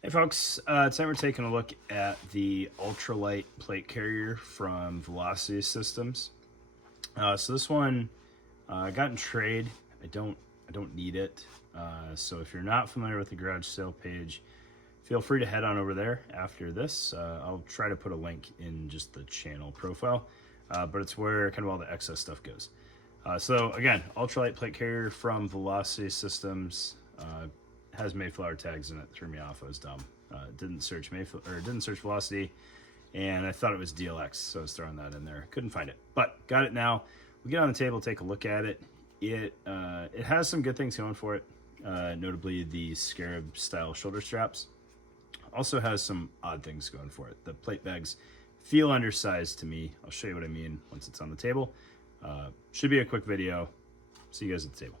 Hey folks, today we're taking a look at the Ultra-lite plate carrier from Velocity Systems. So this one I got in trade. I don't need it. So if you're not familiar with the garage sale page, feel free to head on over there after this. I'll try to put a link in just the channel profile, but it's where kind of all the excess stuff goes. So again, Ultra-lite plate carrier from Velocity Systems. Has Mayflower tags in it. Threw me off. I was dumb. Didn't search Velocity, and I thought it was DLX, so I was throwing that in there. Couldn't find it, but got it now. We get on the table, take a look at it. It has some good things going for it, notably the Scarab style shoulder straps. Also has some odd things going for it. The plate bags feel undersized to me. I'll show you what I mean once it's on the table. Should be a quick video. See you guys at the table.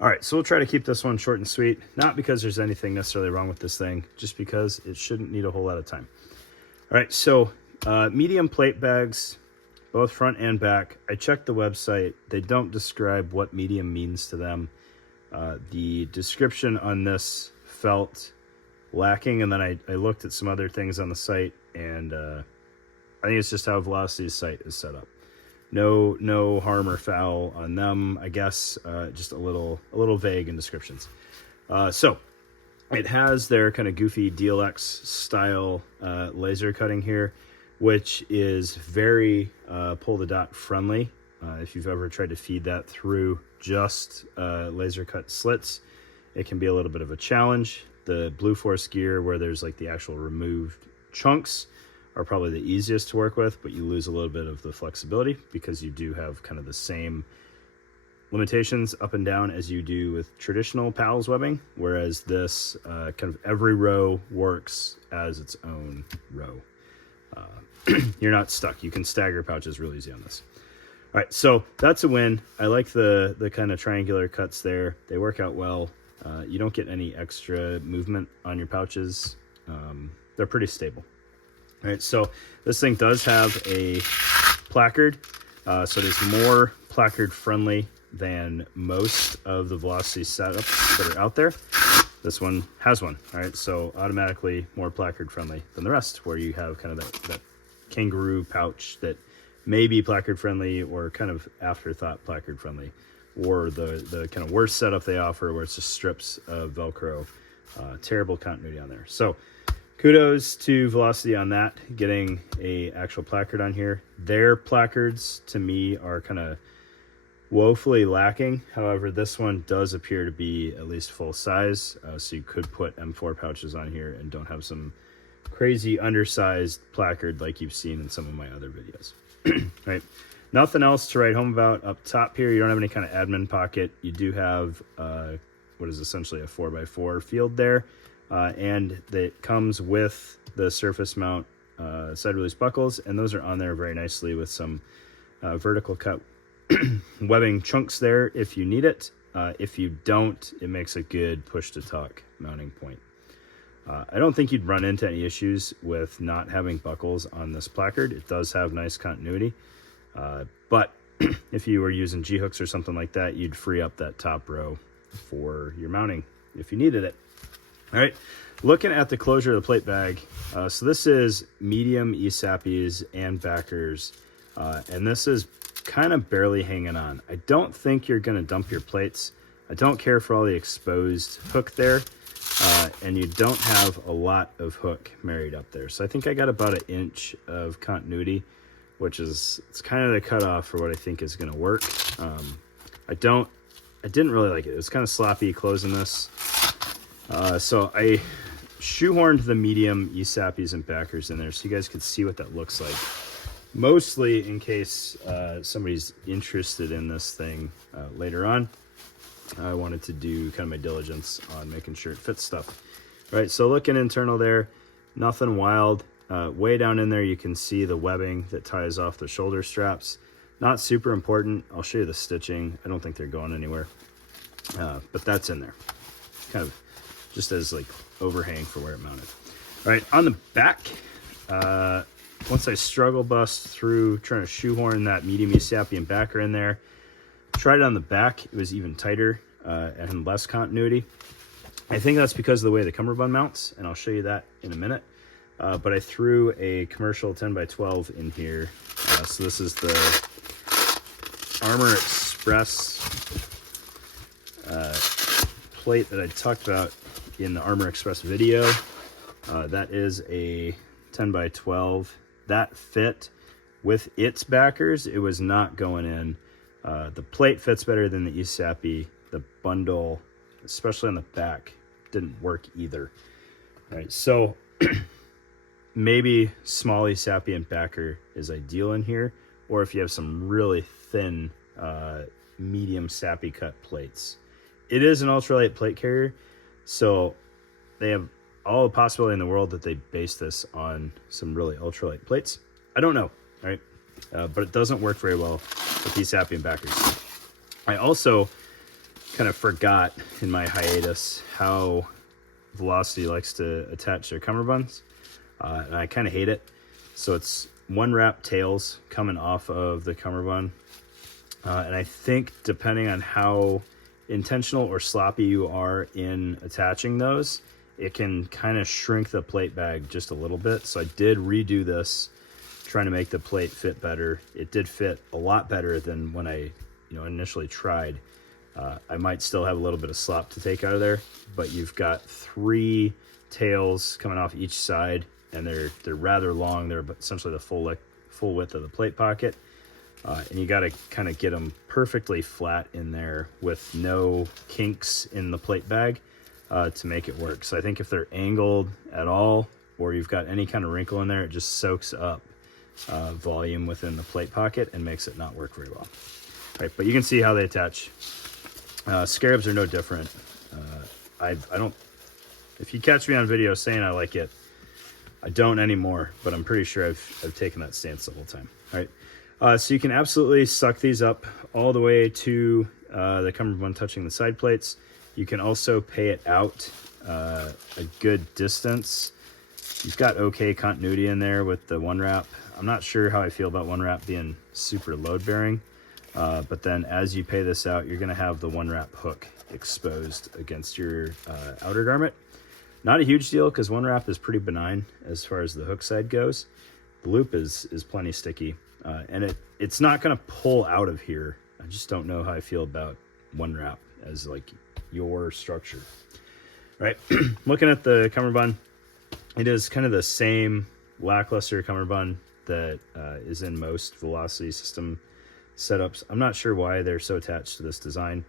All right, so we'll try to keep this one short and sweet, not because there's anything necessarily wrong with this thing, just because it shouldn't need a whole lot of time. All right, so medium plate bags, both front and back. I checked the website. They don't describe what medium means to them. The description on this felt lacking, and then I looked at some other things on the site, and I think it's just how Velocity's site is set up. No harm or foul on them, I guess. Just a little vague in descriptions. So it has their kind of goofy DLX style laser cutting here, which is very pull the dot friendly. If you've ever tried to feed that through just laser cut slits, it can be a little bit of a challenge. The Blue Force gear, where there's like the actual removed chunks, are probably the easiest to work with, but you lose a little bit of the flexibility because you do have kind of the same limitations up and down as you do with traditional PALS webbing, whereas this kind of every row works as its own row. You're not stuck. You can stagger pouches real easy on this. All right, so that's a win. I like the kind of triangular cuts there. They work out well. You don't get any extra movement on your pouches. They're pretty stable. All right, so this thing does have a placard, so it is more placard friendly than most of the Velocity setups that are out there. This one has one. All right, so automatically more placard friendly than the rest, where you have kind of that kangaroo pouch that may be placard friendly or kind of afterthought placard friendly, or the kind of worst setup they offer where it's just strips of Velcro. Terrible continuity on there. So kudos to Velocity on that, getting a actual placard on here. Their placards, to me, are kind of woefully lacking. However, this one does appear to be at least full size, so you could put M4 pouches on here and don't have some crazy undersized placard like you've seen in some of my other videos. Right, nothing else to write home about. Up top here, you don't have any kind of admin pocket. You do have what is essentially a 4x4 field there. And it comes with the surface mount side release buckles, and those are on there very nicely with some vertical cut webbing chunks there if you need it. If you don't, it makes a good push-to-talk mounting point. I don't think you'd run into any issues with not having buckles on this placard. It does have nice continuity, but if you were using G-hooks or something like that, you'd free up that top row for your mounting if you needed it. All right, looking at the closure of the plate bag, so this is medium ESAPIs and backers, and this is kind of barely hanging on. I don't think you're going to dump your plates. I don't care for all the exposed hook there, and you don't have a lot of hook married up there. So I think I got about 1 inch of continuity, which is, it's kind of the cutoff for what I think is going to work. I didn't really like it. It was kind of sloppy closing this. So I shoehorned the medium ESAPIs and backers in there so you guys could see what that looks like. Mostly in case somebody's interested in this thing later on. I wanted to do kind of my diligence on making sure it fits stuff. All right, so looking internal there, nothing wild. Way down in there you can see the webbing that ties off the shoulder straps. Not super important. I'll show you the stitching. I don't think they're going anywhere. But that's in there. Kind of just as like overhang for where it mounted. All right, on the back, once I struggle bust through trying to shoehorn that medium ESAPI and backer in there, tried it on the back, it was even tighter. and less continuity. I think that's because of the way the cummerbund mounts, and I'll show you that in a minute. But I threw a commercial 10x12 in here. So this is the Armor Express plate that I talked about in the Armor Express video. That is a 10x12. That fit with its backers. It was not going in. The plate fits better than the ESAPI. The bundle, especially on the back, didn't work either. All right, so maybe small ESAPI and backer is ideal in here, or if you have some really thin medium SAPI cut plates. It is an ultralight plate carrier, so they have all the possibility in the world that they base this on some really ultralight plates. I don't know, right? But it doesn't work very well with these ESAPI and backers. I also kind of forgot in my hiatus how Velocity likes to attach their cummerbunds, and I kind of hate it. So it's one wrap tails coming off of the cummerbund, and I think depending on how intentional or sloppy you are in attaching those, it can kind of shrink the plate bag just a little bit. So I did redo this, trying to make the plate fit better. It did fit a lot better than when I initially tried. I might still have a little bit of slop to take out of there, but you've got 3 tails coming off each side, and they're rather long. They're essentially the full width of the plate pocket, and you got to kind of get them perfectly flat in there with no kinks in the plate bag to make it work. So I think if they're angled at all, or you've got any kind of wrinkle in there, it just soaks up volume within the plate pocket and makes it not work very well. All right, but you can see how they attach. Scarabs are no different. I don't, if you catch me on video saying I like it, I don't anymore, but I'm pretty sure I've taken that stance the whole time. All right, so you can absolutely suck these up all the way to the cummerbund touching the side plates. You can also pay it out a good distance. You've got okay continuity in there with the one wrap. I'm not sure how I feel about one wrap being super load bearing. But then as you pay this out, you're going to have the one wrap hook exposed against your outer garment. Not a huge deal because one wrap is pretty benign as far as the hook side goes. The loop is plenty sticky, and it's not going to pull out of here. I just don't know how I feel about one wrap as like your structure. All right, looking at the cummerbund, it is kind of the same lackluster cummerbund that is in most Velocity system setups. I'm not sure why they're so attached to this design,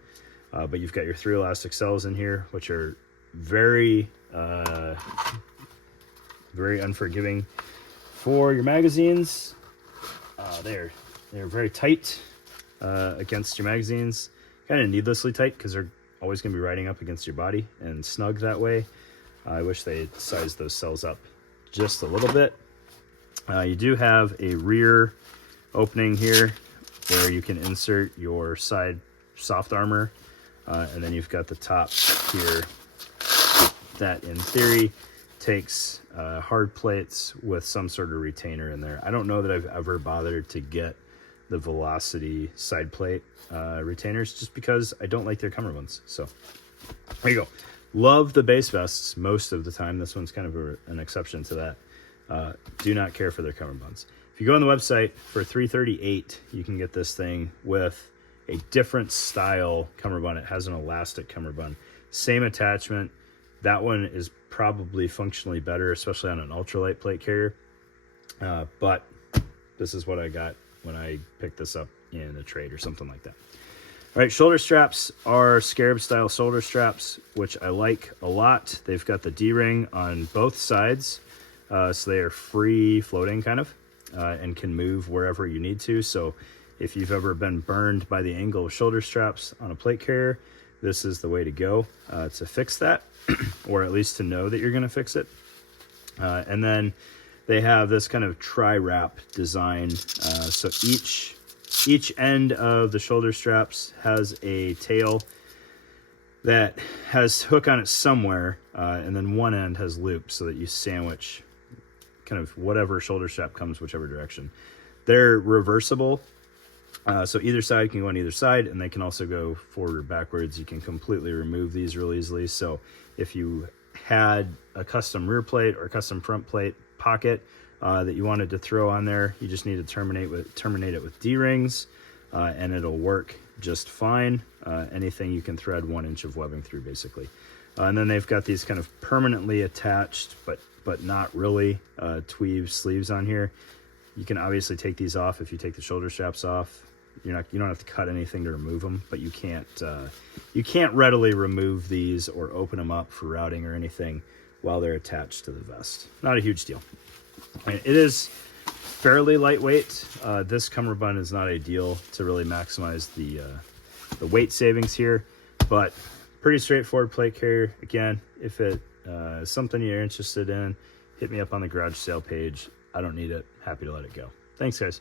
but you've got your 3 elastic cells in here, which are very unforgiving for your magazines. They're very tight against your magazines, kind of needlessly tight because they're always going to be riding up against your body and snug that way. I wish they sized those cells up just a little bit. You do have a rear opening here where you can insert your side soft armor, and then you've got the top here that in theory takes hard plates with some sort of retainer in there. I don't know that I've ever bothered to get the Velocity side plate retainers just because I don't like their cummerbunds. So there you go. Love the base vests most of the time. This one's kind of an exception to that. Do not care for their cummerbunds. If you go on the website for $338, you can get this thing with a different style cummerbund. It has an elastic cummerbund. Same attachment. That one is probably functionally better, especially on an ultralight plate carrier. But this is what I got when I picked this up in a trade or something like that. All right, shoulder straps are Scarab style shoulder straps, which I like a lot. They've got the D-ring on both sides, so they are free floating kind of, and can move wherever you need to. So if you've ever been burned by the angle of shoulder straps on a plate carrier, this is the way to go to fix that, or at least to know that you're going to fix it. And then they have this kind of tri-wrap design. So each end of the shoulder straps has a tail that has hook on it somewhere, and then one end has loops so that you sandwich kind of whatever shoulder strap comes whichever direction. They're reversible, So either side can go on either side, and they can also go forward or backwards. You can completely remove these real easily. So if you had a custom rear plate or custom front plate pocket that you wanted to throw on there, you just need to terminate it with D-rings, and it'll work just fine. Anything you can thread 1 inch of webbing through, basically. And then they've got these kind of permanently attached, but not really, tweed sleeves on here. You can obviously take these off if you take the shoulder straps off. You don't have to cut anything to remove them, but you can't readily remove these or open them up for routing or anything while they're attached to the vest. Not a huge deal. And it is fairly lightweight. This cummerbund is not ideal to really maximize the weight savings here, but pretty straightforward plate carrier. Again, if it is something you're interested in, hit me up on the garage sale page. I don't need it. Happy to let it go. Thanks, guys.